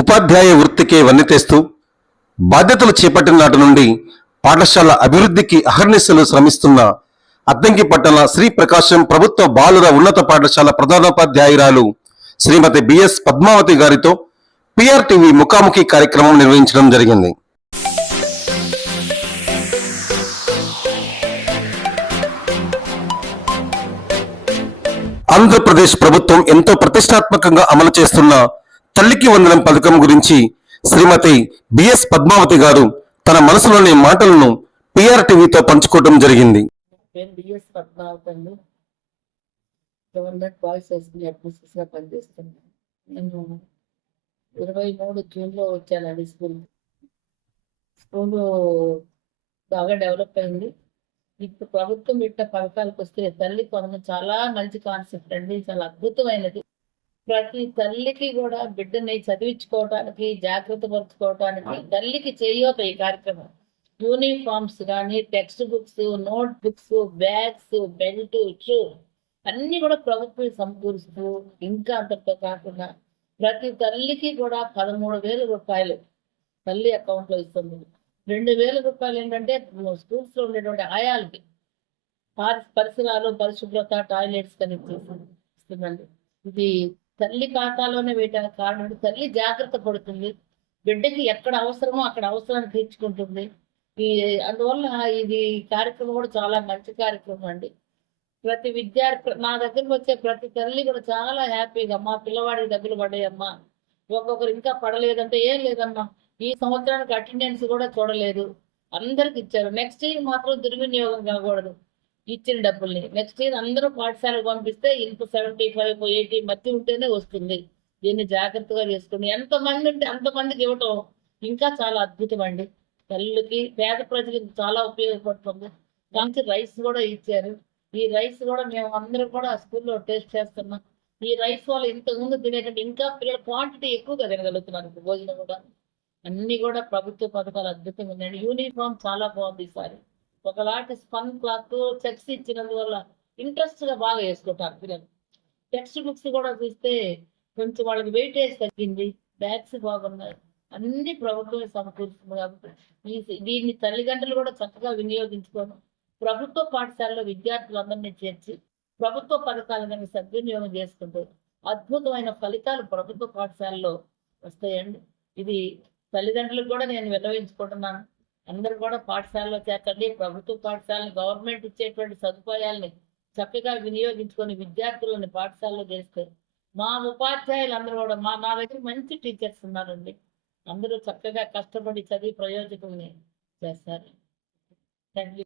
ఉపాధ్యాయ వృత్తికే వన్నె తెస్తూ బాధ్యతలు చేపట్టిన నాటి నుండి పాఠశాల అభివృద్ధికి అహర్నిశలు శ్రమిస్తున్న అద్దంకి పట్టణ శ్రీ ప్రకాశం ప్రభుత్వ బాలుర ఉన్నత పాఠశాల ప్రధానోపాధ్యాయురాలు శ్రీమతి బిఎస్ పద్మావతి గారితో పిఆర్టీవీ ముఖాముఖి కార్యక్రమం నిర్వహించడం జరిగింది. ఆంధ్రప్రదేశ్ ప్రభుత్వం ఎంతో ప్రతిష్టాత్మకంగా అమలు చేస్తున్న తల్లికి వందనం పథకం గురించి శ్రీమతి బిఎస్ పద్మావతి గారు తన మనసులోని మాటలను పిఆర్టీవీతో పంచుకోవడం జరిగింది. పేరు B S government boys high school అడ్మినిస్ట్రేషన్గా పనిచేస్తున్నాను. నేను ఇరవై మూడు జూన్లో వచ్చానండి స్కూల్. స్కూల్ బాగా డెవలప్ అయింది. ఇప్పుడు ప్రభుత్వం ఇట్ట పథకాలకు వస్తే తల్లి కొనడం చాలా మంచి కాన్సెప్ట్ అండి. చాలా అద్భుతమైనది. ప్రతి తల్లికి కూడా బిడ్డని చదివించుకోవటానికి జాగ్రత్త పరుచుకోవటానికి తల్లికి చేయొత ఈ కార్యక్రమం. యూనిఫామ్స్ కానీ text books note books bags belt shoe అన్ని కూడా ప్రభుత్వం సమకూరుస్తూ ఇంకా అంతటితో కాకుండా ప్రతి తల్లికి కూడా పదమూడు వేల రూపాయలు తల్లి అకౌంట్లో ఇస్తుంది. రెండు వేల రూపాయలు ఏంటంటే స్కూల్స్లో ఉండేటువంటి ఆయాలకి పరిసరాలు పరిశుభ్రత టాయిలెట్స్ కానీ ఇస్తుందండి. ఇది తల్లి ఖాతాలోనే వేయడానికి కారణం తల్లి జాగ్రత్త పడుతుంది. బిడ్డకి ఎక్కడ అవసరమో అక్కడ అవసరాన్ని తీర్చుకుంటుంది. ఈ అందువల్ల ఇది కార్యక్రమం కూడా చాలా మంచి కార్యక్రమం అండి. ప్రతి విద్యార్థి నా దగ్గరకు వచ్చే ప్రతి తల్లి కూడా చాలా హ్యాపీగా అమ్మా పిల్లవాడికి డబ్బులు పడ్డాయమ్మా. ఒక్కొక్కరు ఇంకా పడలేదంటే ఏం లేదమ్మా. ఈ సంవత్సరానికి అటెండెన్స్ కూడా చూడలేదు. అందరికి ఇచ్చారు. నెక్స్ట్ ఇయర్ మాత్రం దుర్వినియోగం కాకూడదు. ఇచ్చిన డబ్బుల్ని. నెక్స్ట్ ఇయర్ అందరూ పాఠశాలకు పంపిస్తే ఇంత సెవెంటీ ఫైవ్ ఎయిటీ మధ్య ఉంటేనే వస్తుంది. దీన్ని జాగ్రత్తగా చేసుకుని ఎంతమంది ఉంటే అంతమందికి ఇవ్వటం ఇంకా చాలా అద్భుతం అండి. తల్లులకి పేద ప్రజలకి చాలా ఉపయోగపడుతుంది. మంచి రైస్ కూడా ఇచ్చారు. ఈ రైస్ కూడా మేము అందరం కూడా స్కూల్లో టేస్ట్ చేస్తున్నాం. ఈ రైస్ వాళ్ళు ఇంతకుముందు తినేటంటే ఇంకా పిల్లల క్వాంటిటీ ఎక్కువగా తినగలుగుతున్నారు భోజనం కూడా. అన్ని కూడా ప్రభుత్వ పథకాలు అద్భుతంగా ఉన్నాయి యూనిఫామ్ చాలా బాగుంది ఈసారి ఒకలాంటి స్పన్ క్లాత్ చెక్స్ ఇచ్చినందువల్ల ఇంట్రెస్ట్గా బాగా వేసుకుంటారు పిల్లలు. టెక్స్ట్ బుక్స్ కూడా చూస్తే కొంచెం వాళ్ళకి వెయిటేజ్ తగ్గింది బ్యాగ్స్ బాగున్నాయి అన్ని ప్రభుత్వమే సమకూరుస్తుంది కాబట్టి దీన్ని తల్లిదండ్రులు కూడా చక్కగా వినియోగించుకోను ప్రభుత్వ పాఠశాలలో విద్యార్థులందరినీ చేర్చి ప్రభుత్వ పథకాలను సద్వినియోగం చేసుకుంటూ అద్భుతమైన ఫలితాలు ప్రభుత్వ పాఠశాలలో వస్తాయండి. ఇది తల్లిదండ్రులకు కూడా నేను విన్నవించుకుంటున్నాను. అందరూ కూడా పాఠశాలలో చేర్చండి. ప్రభుత్వ పాఠశాలని గవర్నమెంట్ ఇచ్చేటువంటి సదుపాయాలని చక్కగా వినియోగించుకొని విద్యార్థులను పాఠశాలలో చేస్తే మా ఉపాధ్యాయులు అందరూ కూడా మా నా దగ్గర మంచి టీచర్స్ ఉన్నారండి. అందరూ చక్కగా కష్టపడి చదివి ప్రయోజకుల్ని చేస్తారు. Thank you